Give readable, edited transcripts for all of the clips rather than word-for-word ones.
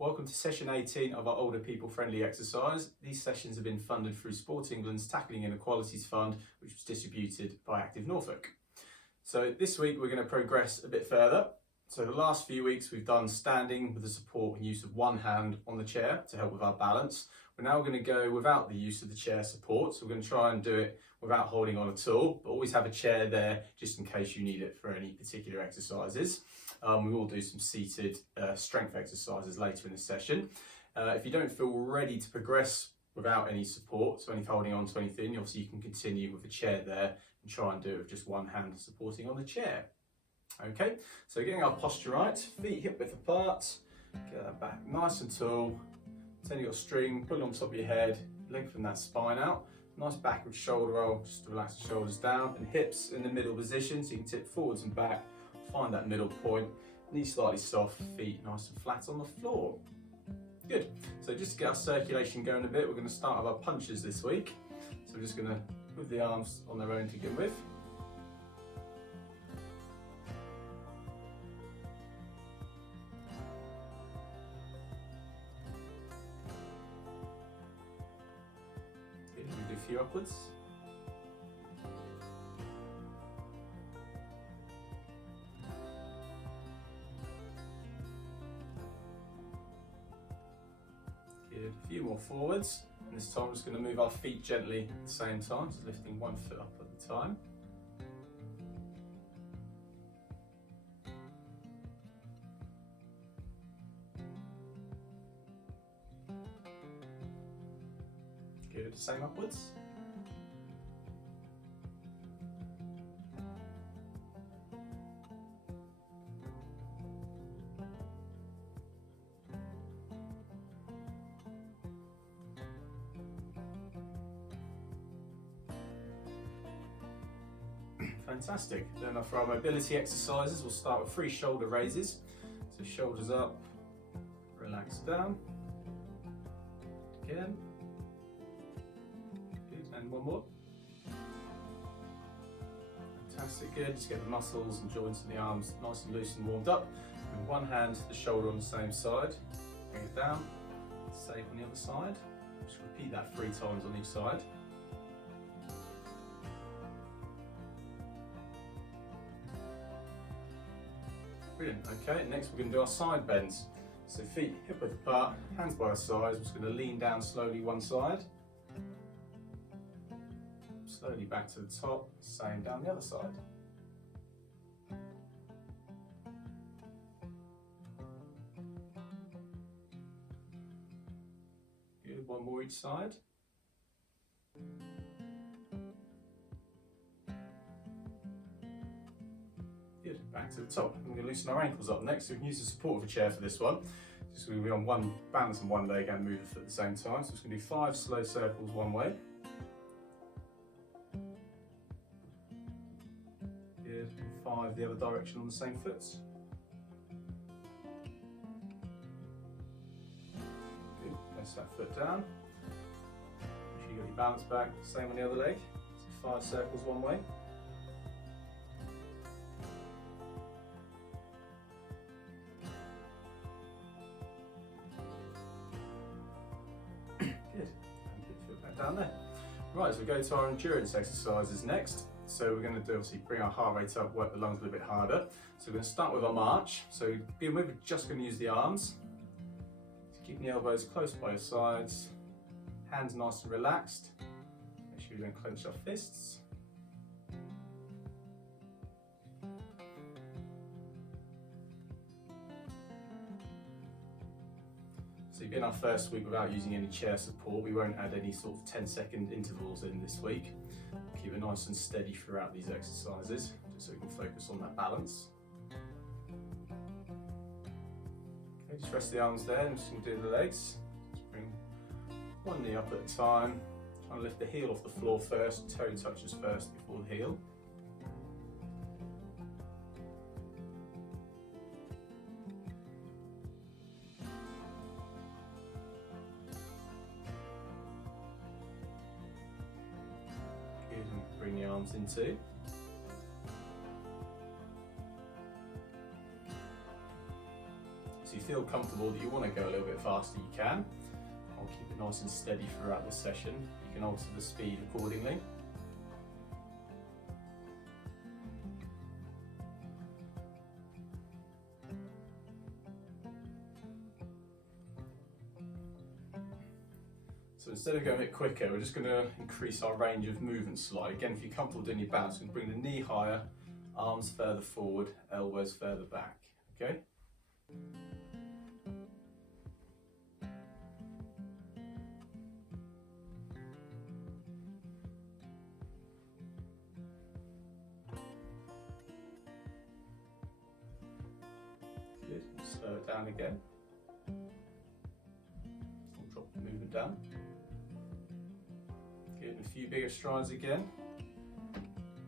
Welcome to session 18 of our older people friendly exercise. These sessions have been funded through Sport England's Tackling Inequalities Fund, which was distributed by Active Norfolk. So this week we're going to progress a bit further. So the last few weeks we've done standing with the support and use of one hand on the chair to help with our balance. We're now going to go without the use of the chair support. So we're going to try and do it without holding on at all, but always have a chair there just in case you need it for any particular exercises. We will do some seated strength exercises later in the session. If you don't feel ready to progress without any support, so only holding on to anything, obviously you can continue with a chair there and try and do it with just one hand supporting on the chair. Okay, so getting our posture right, feet hip width apart, get that back nice and tall, turn your string, put it on top of your head, lengthen that spine out, nice backward shoulder roll, just to relax the shoulders down, and hips in the middle position so you can tip forwards and back. Find that middle point, knees slightly soft, feet nice and flat on the floor. Good. So just to get our circulation going a bit, we're going to start with our punches this week. So we're just going to move the arms on their own to begin with. Good. We do a few upwards. A few more forwards, and this time we're just going to move our feet gently at the same time, just lifting one foot up at a time. Good, same upwards. Fantastic. Then for our mobility exercises, we'll start with 3 shoulder raises. So shoulders up, relax down. Again. Good, and one more. Fantastic, good. Just get the muscles and joints in the arms nice and loose and warmed up. With one hand, the shoulder on the same side. Bring it down. Same on the other side. Just repeat that 3 times on each side. Brilliant. Okay, next we're going to do our side bends. So feet hip width apart, hands by our sides. We're just going to lean down slowly one side. Slowly back to the top, same down the other side. Good, one more each side. Good, back to the top. We're going to loosen our ankles up next, so we can use the support of a chair for this one. Just going to be on one balance on one leg and move at the same time. So it's going to do 5 slow circles one way. Good, and 5 the other direction on the same foot. Good, press that foot down. Make sure you got your balance back. Same on the other leg. So 5 circles one way. Down there. Right, so we go to our endurance exercises next. So we're going to do, obviously bring our heart rate up, work the lungs a little bit harder. So we're going to start with our march. So to begin with, we're just going to use the arms. So keeping the elbows close by your sides, hands nice and relaxed. Make sure we don't clench our fists. So you've been our first week without using any chair support. We won't add any sort of 10-second intervals in this week. Keep it nice and steady throughout these exercises, just so we can focus on that balance. Okay, just rest the arms there, and just going to do the legs. Just bring one knee up at a time. Try and lift the heel off the floor first, toe touches first before the heel. Bring the arms into. So feel comfortable that you want to go a little bit faster, you can. I'll keep it nice and steady throughout this session. You can alter the speed accordingly. So instead of going a bit quicker, we're just going to increase our range of movement slightly. Again, if you're comfortable doing your balance, you can bring the knee higher, arms further forward, elbows further back, okay? Good, slow it down again. We'll drop the movement down. Good, and a few bigger strides again.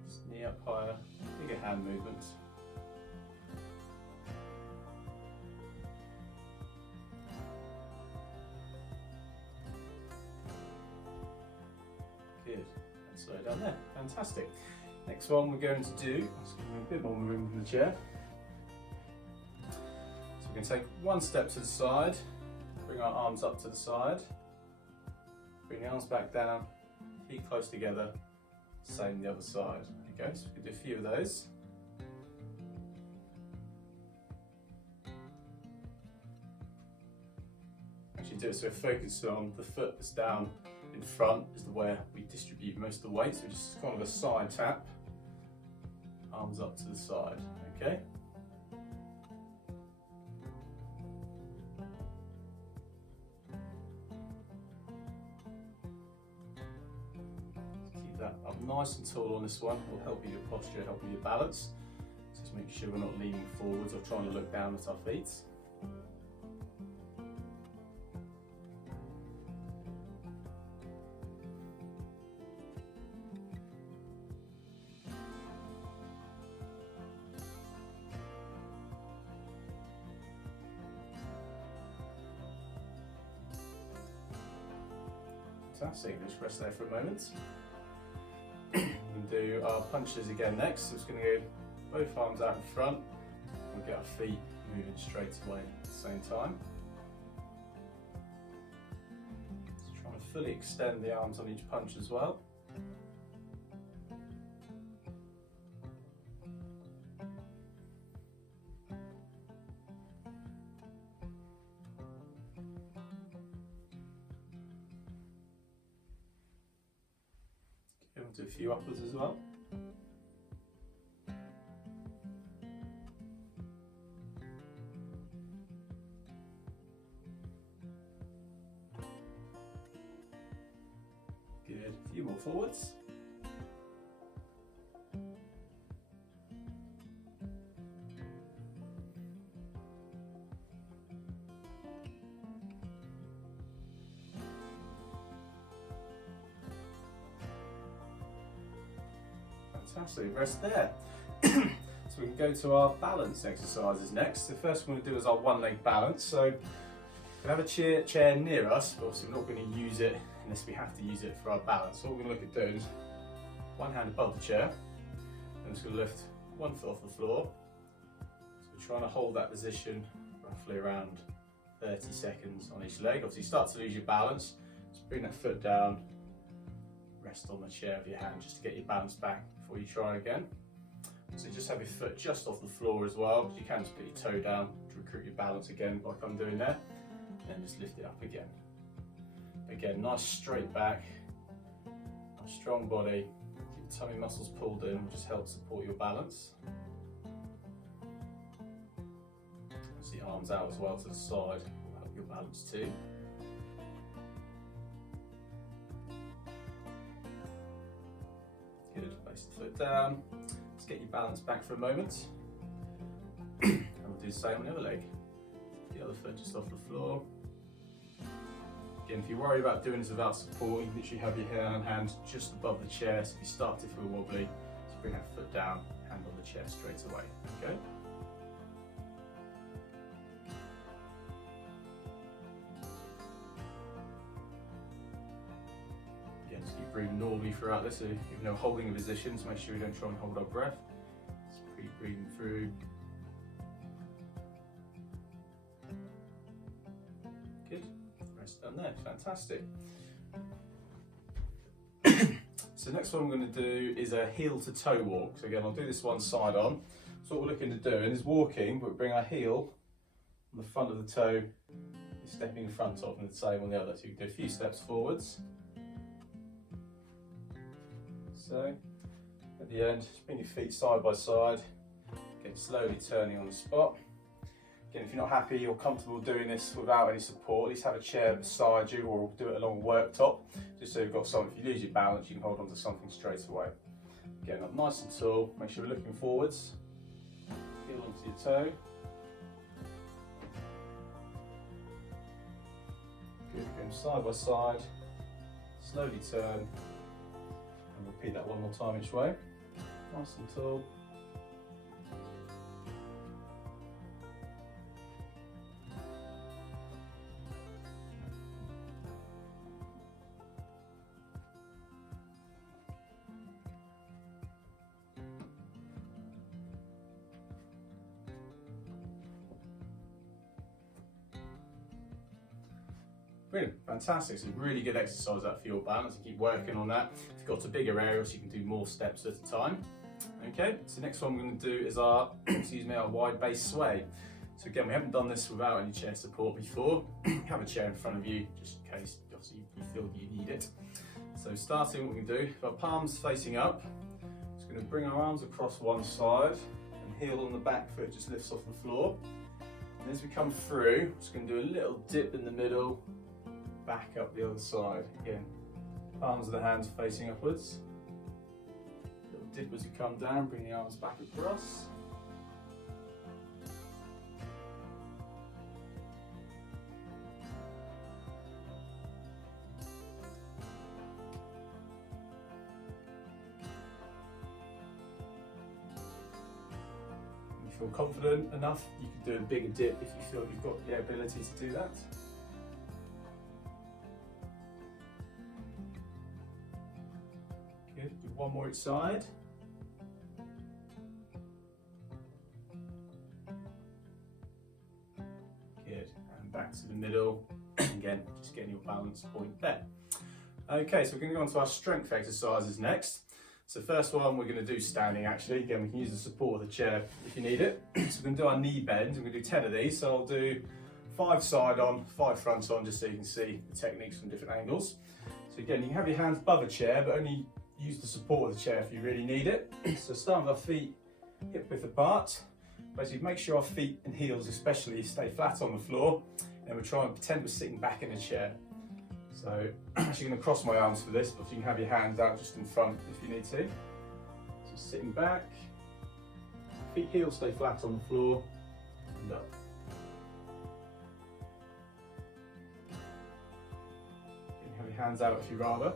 Just knee up higher, bigger hand movements. Good, and slow down there, fantastic. Next one we're going to do, let's give a bit more movement in the chair. So we're going to take one step to the side, bring our arms up to the side, bring the arms back down, feet close together, same the other side. Okay, so we can do a few of those. Actually do it so we're focused on the foot that's down in front is where we distribute most of the weight, so just kind of a side tap, arms up to the side, okay? Keep that up nice and tall on this one. It will help you your posture, help you your balance. So just make sure we're not leaning forwards or trying to look down at our feet. Fantastic, just rest there for a moment. We're going to do our punches again next. So it's going to go both arms out in front. We'll get our feet moving straight away at the same time. Just trying to fully extend the arms on each punch as well. Do a few upwards as well. Good, a few more forwards. Fantastic, rest there. So we can go to our balance exercises next. The first one we're going to do is our one leg balance. So we have a chair near us, but obviously we're not going to use it unless we have to use it for our balance. So what we're going to look at doing is one hand above the chair, and just going to lift one foot off the floor. So we're trying to hold that position roughly around 30 seconds on each leg. Obviously you start to lose your balance, just bring that foot down, rest on the chair with your hand just to get your balance back before you try again. So just have your foot just off the floor as well. You can just put your toe down to recruit your balance again like I'm doing there, and then just lift it up again. Again, nice straight back, a strong body, keep the tummy muscles pulled in, just help support your balance. Obviously arms out as well to the side will help your balance too. Good, place the foot down. Let's get your balance back for a moment. And we'll do the same on the other leg. The other foot just off the floor. Again, if you worry about doing this without support, you can literally have your hand just above the chair. So if you start to feel wobbly, just bring that foot down, hand on the chair straight away, okay? So you breathe normally throughout this, so even though holding a position, so make sure you don't try and hold our breath. Just keep breathing through. and there, fantastic. So next one I'm going to do is a heel to toe walk. So again, I'll do this one side on. So what we're looking to do is walking, but bring our heel on the front of the toe, stepping in front of, and the same on the other. So you can do a few steps forwards. So at the end, just bring your feet side by side, again slowly turning on the spot. Again, if you're not happy or comfortable doing this without any support, at least have a chair beside you or do it along a worktop, just so you've got something. If you lose your balance, you can hold on to something straight away. Again, up nice and tall, make sure we're looking forwards, heel onto your toe. Good, again side by side, slowly turn, and repeat that one more time each way. Nice and tall. Brilliant, fantastic. It's a really good exercise that for your balance, and keep working on that. If you've got to bigger areas, you can do more steps at a time. Okay, so next one we're going to do is our, our wide base sway. So again, we haven't done this without any chair support before. Have a chair in front of you, just in case obviously you feel you need it. So starting, what we can do, with our palms facing up, just going to bring our arms across one side, and heel on the back foot just lifts off the floor. And as we come through, just going to do a little dip in the middle, back up the other side. Again, palms of the hands facing upwards. Little dip as you come down, bring the arms back across. If you feel confident enough, you can do a bigger dip if you feel you've got the ability to do that. Good, do one more each side. Good, and back to the middle. Again, just getting your balance point there. Okay, so we're going to go on to our strength exercises next. So first one we're going to do standing actually. Again, we can use the support of the chair if you need it. So we're going to do our knee bends. We're going to do 10 of these. So I'll do 5 side on, 5 front on, just so you can see the techniques from different angles. So again, you can have your hands above a chair, but only use the support of the chair if you really need it. So start with our feet hip width apart. Basically make sure our feet and heels especially stay flat on the floor, and we're trying to pretend we're sitting back in a chair. So I'm actually going to cross my arms for this, but you can have your hands out just in front if you need to. So sitting back, feet heels stay flat on the floor, and up. You can have your hands out if you rather.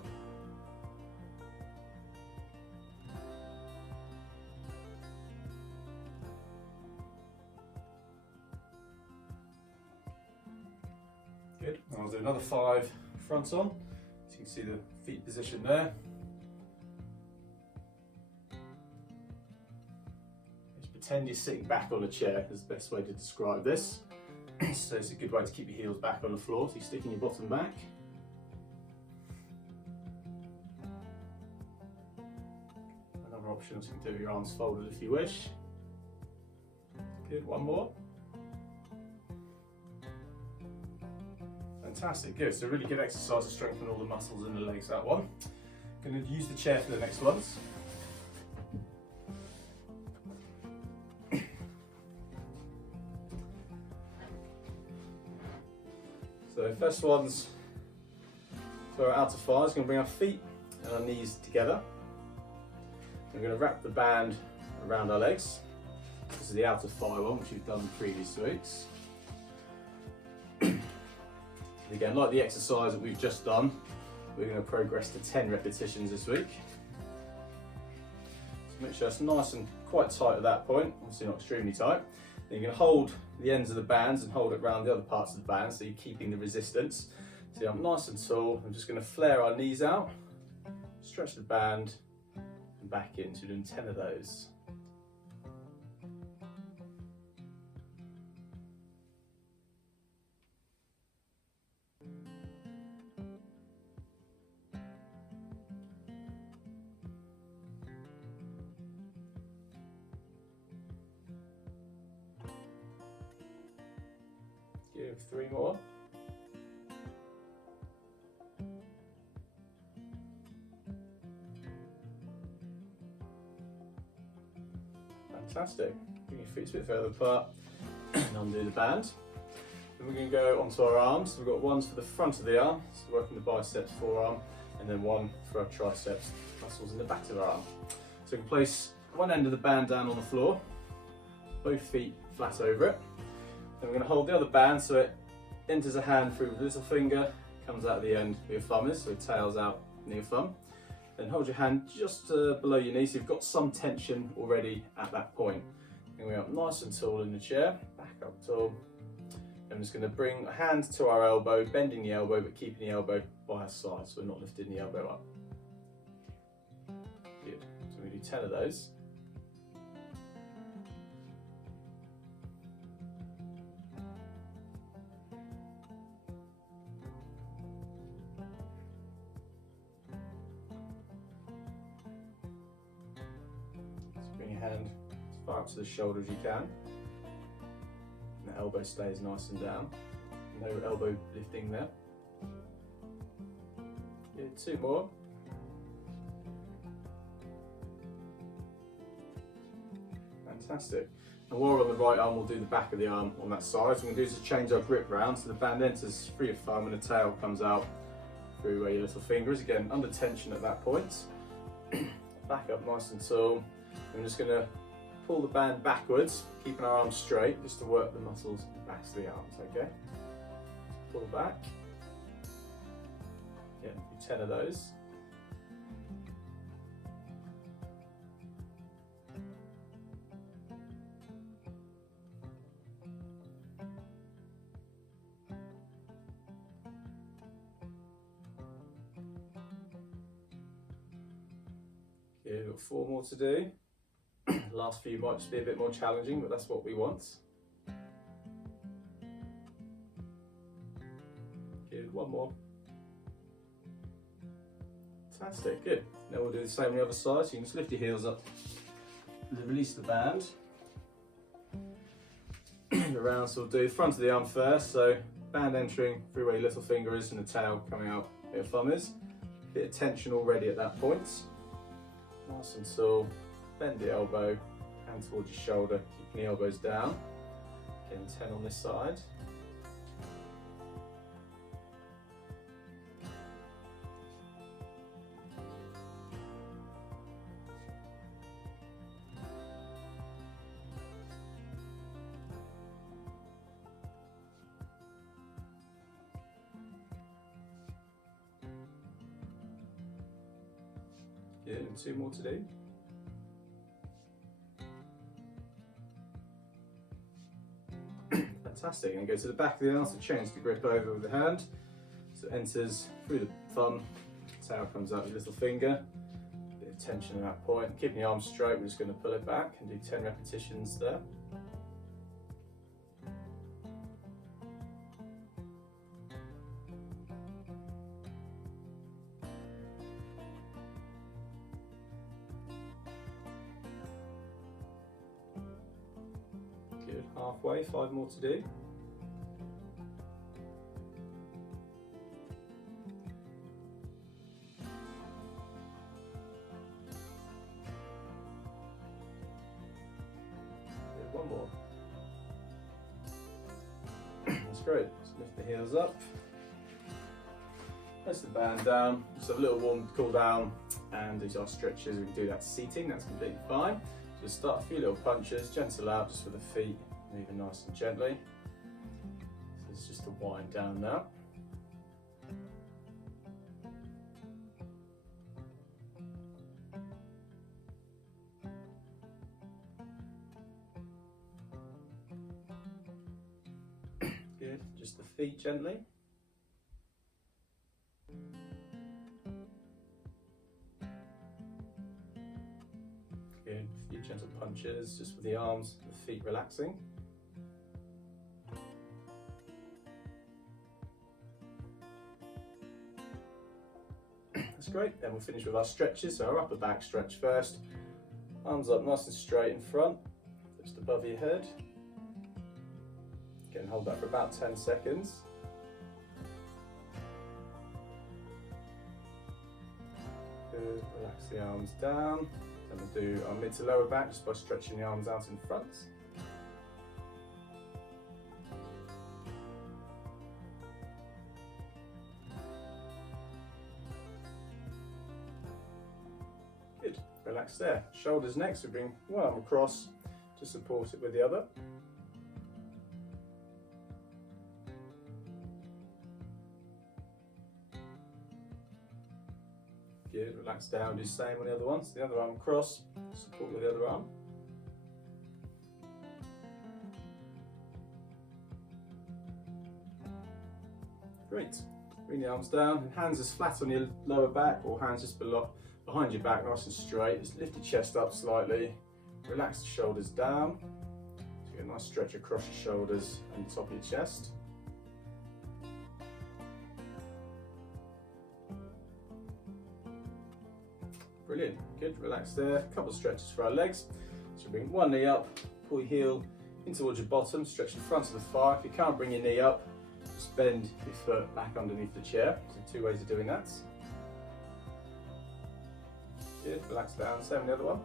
Good. And I'll do another 5 front on, so you can see the feet position there. Just pretend you're sitting back on a chair is the best way to describe this. So it's a good way to keep your heels back on the floor, so you're sticking your bottom back. Another option is you can do your arms folded if you wish. Good, one more. Fantastic, good. So really good exercise to strengthen all the muscles in the legs, that one. Going to use the chair for the next ones. So first one's for our outer thighs. Going to bring our feet and our knees together. We're going to wrap the band around our legs. This is the outer thigh one, which we've done in previous weeks. Again, like the exercise that we've just done, we're going to progress to 10 repetitions this week. So make sure it's nice and quite tight at that point, obviously not extremely tight. Then you're going to hold the ends of the bands and hold it around the other parts of the band, so you're keeping the resistance. So I'm nice and tall. I'm just going to flare our knees out, stretch the band, and back in. So we're doing 10 of those. Give 3 more. Fantastic. Bring your feet a bit further apart and undo the band. Then we're going to go onto our arms. We've got ones for the front of the arm, so working the biceps, forearm, and then one for our triceps, muscles in the back of our arm. So we can place one end of the band down on the floor, both feet flat over it. Then we're going to hold the other band so it enters a hand through the little finger, comes out at the end where your thumb is, so it tails out near your thumb. Then hold your hand just below your knee, so you've got some tension already at that point. Then we're up nice and tall in the chair, back up tall. I'm just going to bring a hand to our elbow, bending the elbow but keeping the elbow by our side, so we're not lifting the elbow up. Good. So we do 10 of those. So bring your hand as far up to the shoulder as you can. The elbow stays nice and down. No elbow lifting there. Good, 2 more. Fantastic. And while we're on the right arm, we'll do the back of the arm on that side. So what we're going to do is just change our grip round so the band enters through your thumb and the tail comes out through where your little finger is. Again, under tension at that point. Back up nice and tall. I'm just going to pull the band backwards, keeping our arms straight, just to work the muscles in the backs of the arms, okay? Pull back. Yeah, do 10 of those. Okay, we've got 4 more to do. Last few might just be a bit more challenging, but that's what we want. Good, 1 more. Fantastic, good. Now we'll do the same on the other side, so you can just lift your heels up and then release the band. Around, so we'll do the front of the arm first, so band entering through where your little finger is and the tail coming out where your thumb is. Bit of tension already at that point. Nice and tall. Bend the elbow, hand towards your shoulder, keeping the elbows down. Again, 10 on this side. Good, and 2 more to do. Fantastic, and go to the back of the arm, so change the grip over with the hand. So it enters through the thumb, tail comes out with your little finger. Bit of tension at that point. Keeping the arm straight, we're just going to pull it back and do 10 repetitions there. Good, halfway, 5 more to do. Good, 1 more. That's great. Just lift the heels up. Place the band down, just have a little warm cool down and do our stretches. We can do that seating, that's completely fine. Just start a few little punches, gentle out just with the feet, moving nice and gently. So it's just a wind down now. Good, just the feet gently. Good, a few gentle punches just with the arms, the feet relaxing. That's great, then we'll finish with our stretches. So our upper back stretch first. Arms up nice and straight in front, just above your head. Again, hold that for about 10 seconds. Good, relax the arms down. Then we'll do our mid to lower back just by stretching the arms out in front. Good, relax there. Shoulders next, we bring one arm across to support it with the other. Good, relax down, do the same on the other ones. The other arm across, support with the other arm. Great, bring the arms down, hands as flat on your lower back or hands just behind your back, nice and straight. Just lift your chest up slightly, relax the shoulders down. So get a nice stretch across your shoulders and the top of your chest. Brilliant, good, relax there. A couple of stretches for our legs. So bring one knee up, pull your heel in towards your bottom, stretch the front of the thigh. If you can't bring your knee up, just bend your foot back underneath the chair. So 2 ways of doing that. Good, relax down, same on the other one.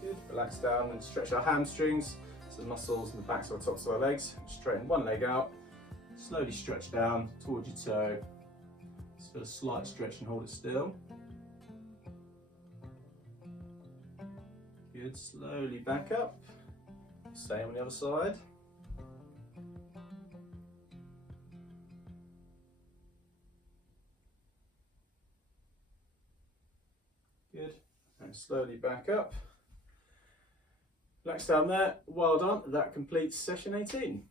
Good, relax down and stretch our hamstrings. The muscles in the backs of our tops of our legs. Straighten one leg out, slowly stretch down towards your toe. Just feel a slight stretch and hold it still. Good, slowly back up. Same on the other side. Good, and slowly back up. Relax down there, well done, that completes session 18.